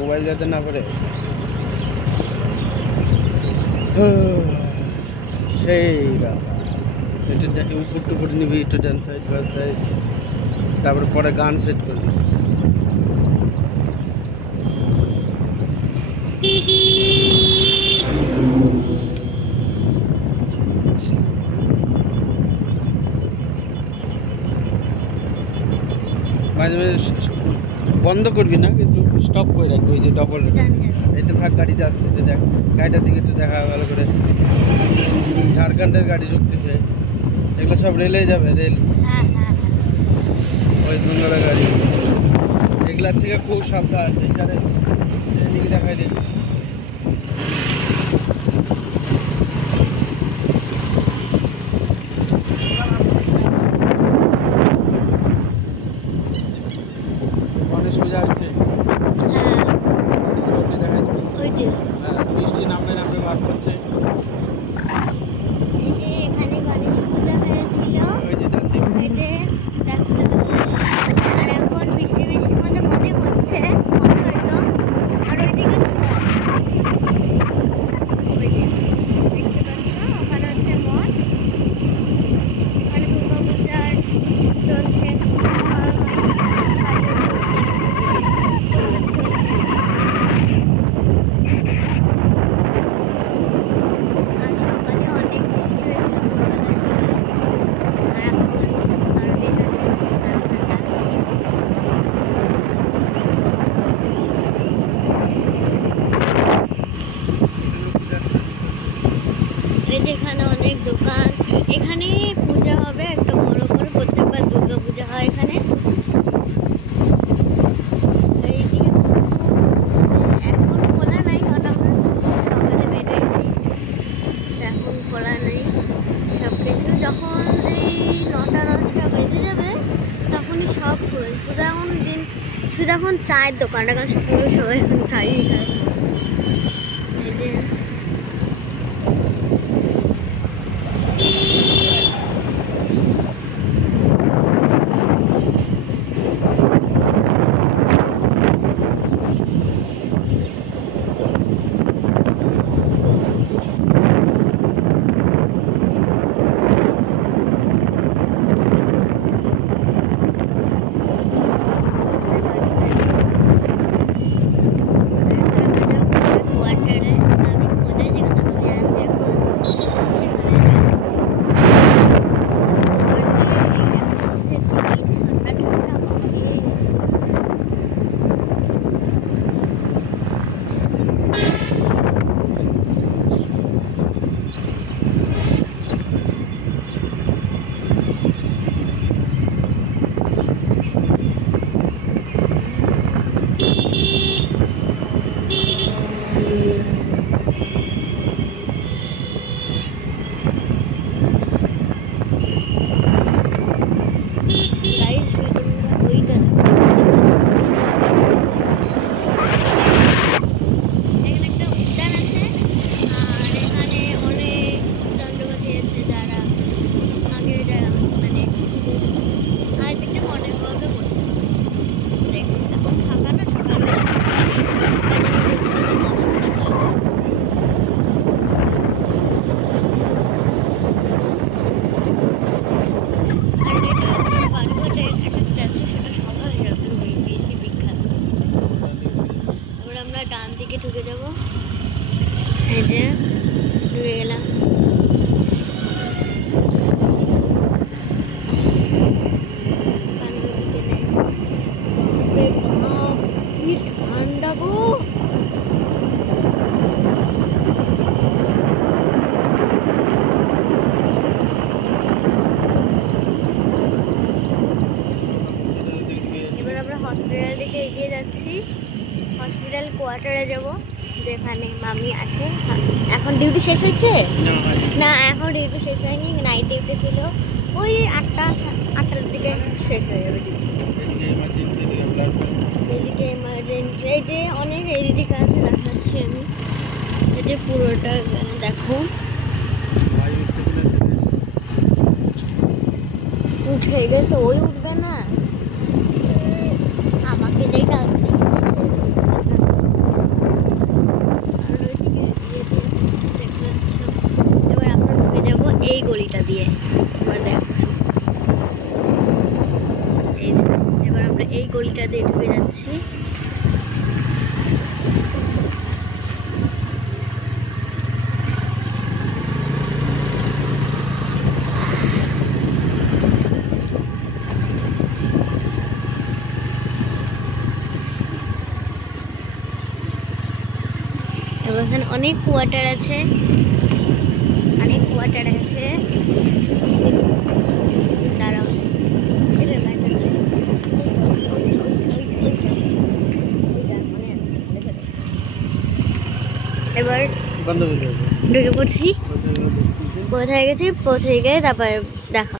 Mobile যাতে না পড়ে। সেই এটা উপর টুপুর নিবি, একটু ডান সাইড বা সাইড, তারপরে পরে গান সেট করবি। মাঝে মাঝে বন্ধ করবি না, কিন্তু স্টপ করে রাখবি। ওই যে ডবল এটা থাক, গাড়িতে আসতেছে, দেখ গাড়িটার দিকে একটু দেখা ভালো করে। ঝাড়খণ্ডের গাড়ি ঢুকতেছে, এগুলো সব রেলে যাবে, রেল ওয়েস্ট বেঙ্গলের গাড়ি। এগুলার থেকে খুব সাবধান। এদিকে দেখাই দিই। সোজা হচ্ছে, বৃষ্টি নামবে নামবে ভাব করছে। এখানে গণেশ পূজা হয়েছিল, আর এখন বৃষ্টি বৃষ্টির মধ্যে মনে হচ্ছে হয়তো। আর ওইদিকে দেখতে পাচ্ছ, ওখানে হচ্ছে মঠ, ওখানে দুর্গা পূজার চলছে। যেখানে অনেক দোকান, এখানে পূজা হবে একটা বড় করে, প্রত্যেকবার দুর্গা পূজা হয় এখানে। এইদিকে এখন খোলা নাই, কারণ আমরা সকালে বেরিয়েছি, এখন খোলা নেই সব কিছু। যখন এই 9টা 10টা বেজে যাবে তখনই সব খোলে। শুধু এখন চায়ের দোকানটা, কারণ পুরো সবাই এখন চাই খায়। এই যে ডান দিকে ঢুকে যাব। এই যে ঢুকে গেলাম। ঠান্ডা গো, এবার আমরা হসপিটাল দিকে এগিয়ে যাচ্ছি। হসপিটাল কোয়ার্টারে যাব, যেখানে মামি আছে। এখন ডিউটি শেষ হয়েছে? না, এখন ডিউটি শেষ হয়নি, নাইট ডিউটি ছিল। ওই 8টার দিকে শেষ হয়ে যাবে ডিউটি। এদিকে এমার্জেন্সি, এই যে অনেক এলইডি কাছে দেখাচ্ছি আমি। এই যে পুরোটা দেখো, উঠে গেছে। ওই উঠবে না, আমাকে যেটা আমরা এই গলিটা দিয়ে ঢুকে যাচ্ছি। এখানে অনেক কোয়ার্টার আছে, দাঁড়াও এবার বন্ধ করে দেবো। ঢুকে পড়ছি। পৌঁছে গেছি, পৌঁছে গিয়ে তারপরে দেখা।